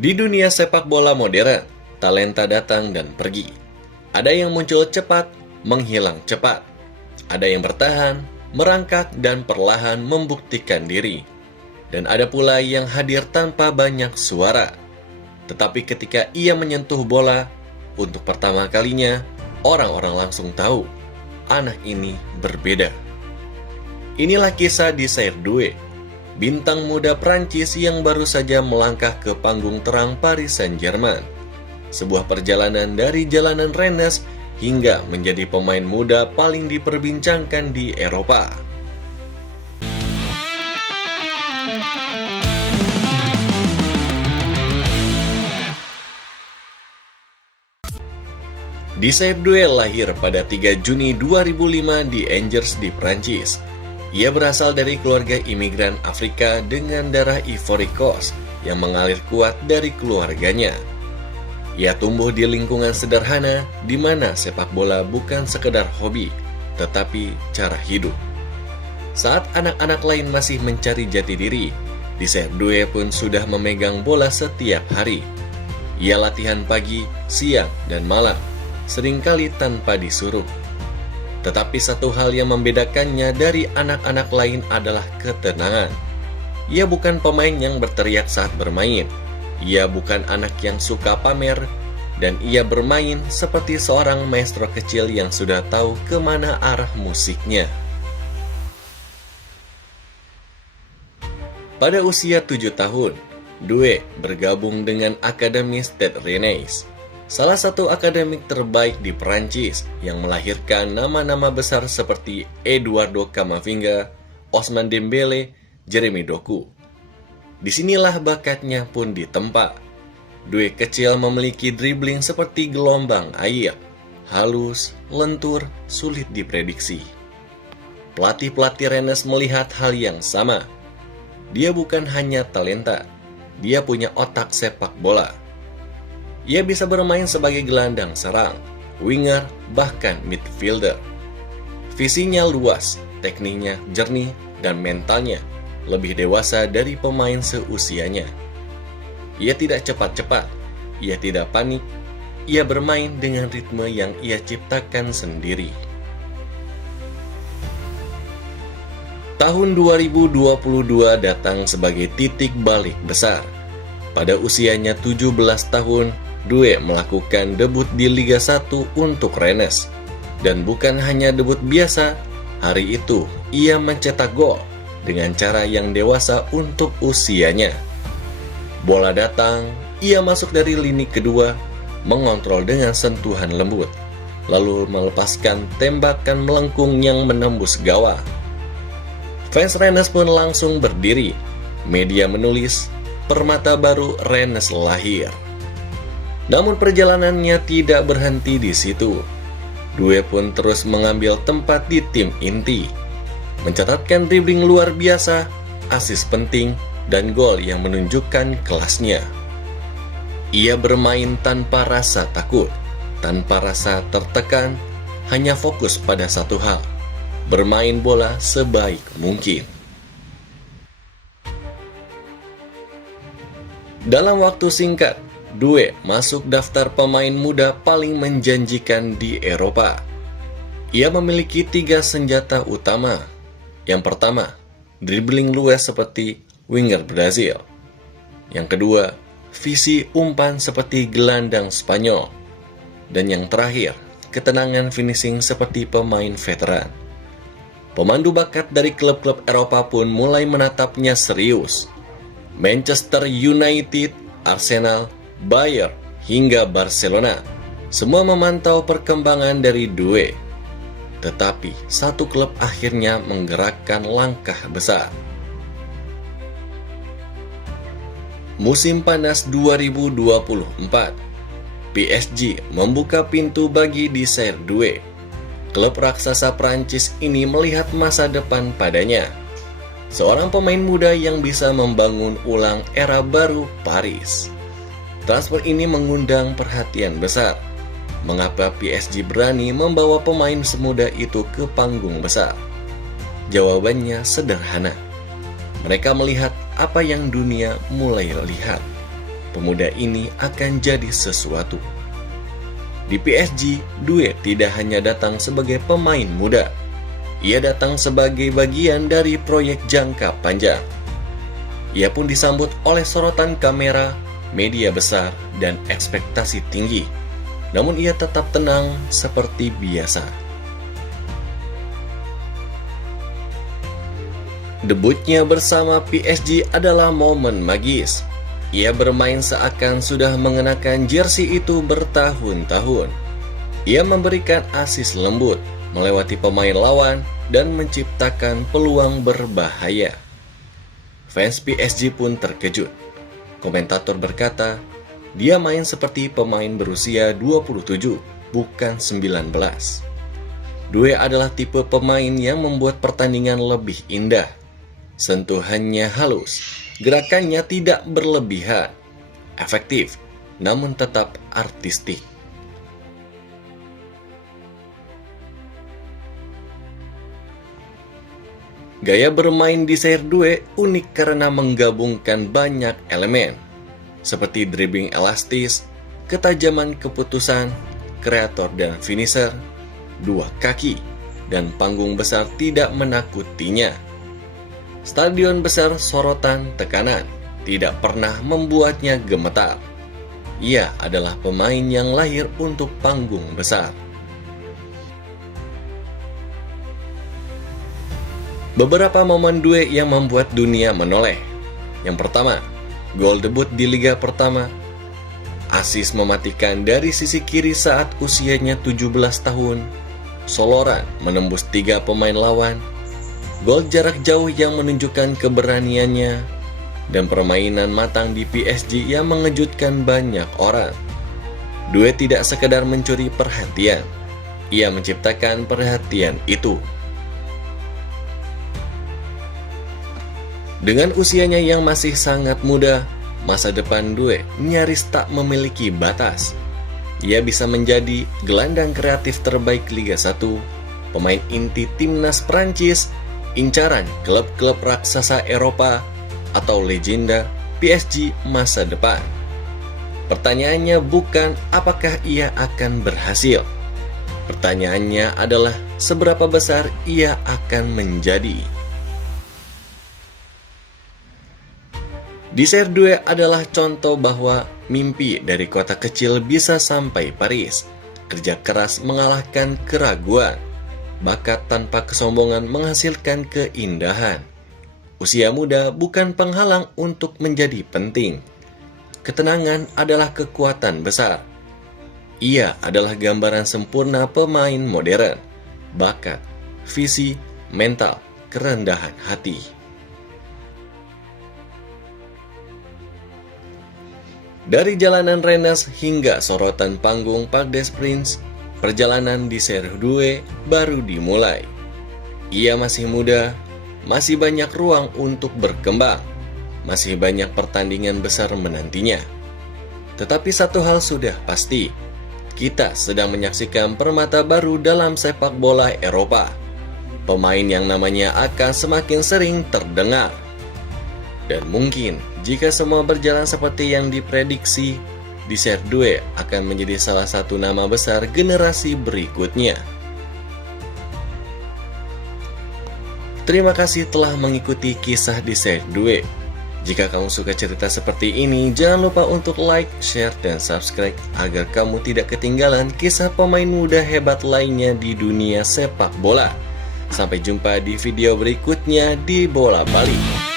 Di dunia sepak bola modern, talenta datang dan pergi. Ada yang muncul cepat, menghilang cepat. Ada yang bertahan, merangkak dan perlahan membuktikan diri. Dan ada pula yang hadir tanpa banyak suara. Tetapi ketika ia menyentuh bola, untuk pertama kalinya, orang-orang langsung tahu, anak ini berbeda. Inilah kisah Desire Doué, bintang muda Prancis yang baru saja melangkah ke panggung terang Paris Saint-Germain. Sebuah perjalanan dari jalanan Rennes hingga menjadi pemain muda paling diperbincangkan di Eropa. Desire Doué lahir pada 3 Juni 2005 di Angers di Prancis. Ia berasal dari keluarga imigran Afrika dengan darah Ivory Coast yang mengalir kuat dari keluarganya. Ia tumbuh di lingkungan sederhana di mana sepak bola bukan sekedar hobi, tetapi cara hidup. Saat anak-anak lain masih mencari jati diri, Desire Doué pun sudah memegang bola setiap hari. Ia latihan pagi, siang, dan malam, seringkali tanpa disuruh. Tetapi satu hal yang membedakannya dari anak-anak lain adalah ketenangan. Ia bukan pemain yang berteriak saat bermain. Ia bukan anak yang suka pamer. Dan ia bermain seperti seorang maestro kecil yang sudah tahu kemana arah musiknya. Pada usia 7 tahun, Doué bergabung dengan Akademi Stade Rennais, salah satu akademik terbaik di Perancis yang melahirkan nama-nama besar seperti Eduardo Camavinga, Ousmane Dembélé, Jeremy Doku. Disinilah bakatnya pun ditempa. Doué kecil memiliki dribbling seperti gelombang air, halus, lentur, sulit diprediksi. Pelatih-pelatih Rennes melihat hal yang sama. Dia bukan hanya talenta, dia punya otak sepak bola. Ia bisa bermain sebagai gelandang serang, winger, bahkan midfielder. Visinya luas, tekniknya jernih, dan mentalnya lebih dewasa dari pemain seusianya. Ia tidak cepat-cepat, ia tidak panik, ia bermain dengan ritme yang ia ciptakan sendiri. Tahun 2022 datang sebagai titik balik besar. Pada usianya 17 tahun, Doué melakukan debut di Liga 1 untuk Rennes. Dan bukan hanya debut biasa, hari itu ia mencetak gol dengan cara yang dewasa untuk usianya. Bola datang, ia masuk dari lini kedua, mengontrol dengan sentuhan lembut, lalu melepaskan tembakan melengkung yang menembus gawang. Fans Rennes pun langsung berdiri. Media menulis, permata baru Rennes lahir. Namun perjalanannya tidak berhenti di situ. Doué pun terus mengambil tempat di tim inti, mencatatkan dribbling luar biasa, assist penting, dan gol yang menunjukkan kelasnya. Ia bermain tanpa rasa takut, tanpa rasa tertekan, hanya fokus pada satu hal, bermain bola sebaik mungkin. Dalam waktu singkat, Doué masuk daftar pemain muda paling menjanjikan di Eropa. Ia memiliki 3 senjata utama. Yang pertama, dribbling luas seperti winger Brazil. Yang kedua, visi umpan seperti gelandang Spanyol. Dan yang terakhir, ketenangan finishing seperti pemain veteran. Pemandu bakat dari klub-klub Eropa pun mulai menatapnya serius. Manchester United, Arsenal, Bayern, hingga Barcelona semua memantau perkembangan dari Doué. Tetapi satu klub akhirnya menggerakkan langkah besar. Musim panas 2024, PSG membuka pintu bagi Desire Doué. Klub raksasa Prancis ini melihat masa depan padanya. Seorang pemain muda yang bisa membangun ulang era baru Paris. Transfer ini mengundang perhatian besar. Mengapa PSG berani membawa pemain semuda itu ke panggung besar? Jawabannya sederhana. Mereka melihat apa yang dunia mulai lihat, pemuda ini akan jadi sesuatu. Di PSG, Due tidak hanya datang sebagai pemain muda, ia datang sebagai bagian dari proyek jangka panjang. Ia pun disambut oleh sorotan kamera, media besar, dan ekspektasi tinggi. Namun ia tetap tenang seperti biasa. Debutnya bersama PSG adalah momen magis. Ia bermain seakan sudah mengenakan jersey itu bertahun-tahun. Ia memberikan asis lembut, melewati pemain lawan, dan menciptakan peluang berbahaya. Fans PSG pun terkejut. Komentator berkata, dia main seperti pemain berusia 27, bukan 19. Due adalah tipe pemain yang membuat pertandingan lebih indah. Sentuhannya halus, gerakannya tidak berlebihan, efektif, namun tetap artistik. Gaya bermain di Serre Due unik karena menggabungkan banyak elemen, seperti dribbling elastis, ketajaman keputusan, kreator dan finisher, dua kaki, dan panggung besar tidak menakutinya. Stadion besar sorotan tekanan tidak pernah membuatnya gemetar. Ia adalah pemain yang lahir untuk panggung besar. Beberapa momen Due yang membuat dunia menoleh. Yang pertama, gol debut di Liga pertama. Asis mematikan dari sisi kiri saat usianya 17 tahun. Soloran menembus 3 pemain lawan. Gol jarak jauh yang menunjukkan keberaniannya. Dan permainan matang di PSG yang mengejutkan banyak orang. Due tidak sekedar mencuri perhatian. Ia menciptakan perhatian itu. Dengan usianya yang masih sangat muda, masa depan Due nyaris tak memiliki batas. Ia bisa menjadi gelandang kreatif terbaik Liga 1, pemain inti timnas Prancis, incaran klub-klub raksasa Eropa, atau legenda PSG masa depan. Pertanyaannya bukan apakah ia akan berhasil. Pertanyaannya adalah seberapa besar ia akan menjadi. Di Serre Due adalah contoh bahwa mimpi dari kota kecil bisa sampai Paris. Kerja keras mengalahkan keraguan. Bakat tanpa kesombongan menghasilkan keindahan. Usia muda bukan penghalang untuk menjadi penting. Ketenangan adalah kekuatan besar. Ia adalah gambaran sempurna pemain modern. Bakat, visi, mental, kerendahan hati. Dari jalanan Rennes hingga sorotan panggung Parc des Princes, perjalanan di Serre Due baru dimulai. Ia masih muda, masih banyak ruang untuk berkembang, masih banyak pertandingan besar menantinya. Tetapi satu hal sudah pasti, kita sedang menyaksikan permata baru dalam sepak bola Eropa. Pemain yang namanya akan semakin sering terdengar. Dan mungkin jika semua berjalan seperti yang diprediksi, di Serre Due akan menjadi salah satu nama besar generasi berikutnya. Terima kasih telah mengikuti kisah di Serre Due. Jika kamu suka cerita seperti ini, jangan lupa untuk like, share, dan subscribe agar kamu tidak ketinggalan kisah pemain muda hebat lainnya di dunia sepak bola. Sampai jumpa di video berikutnya di Bola Bali.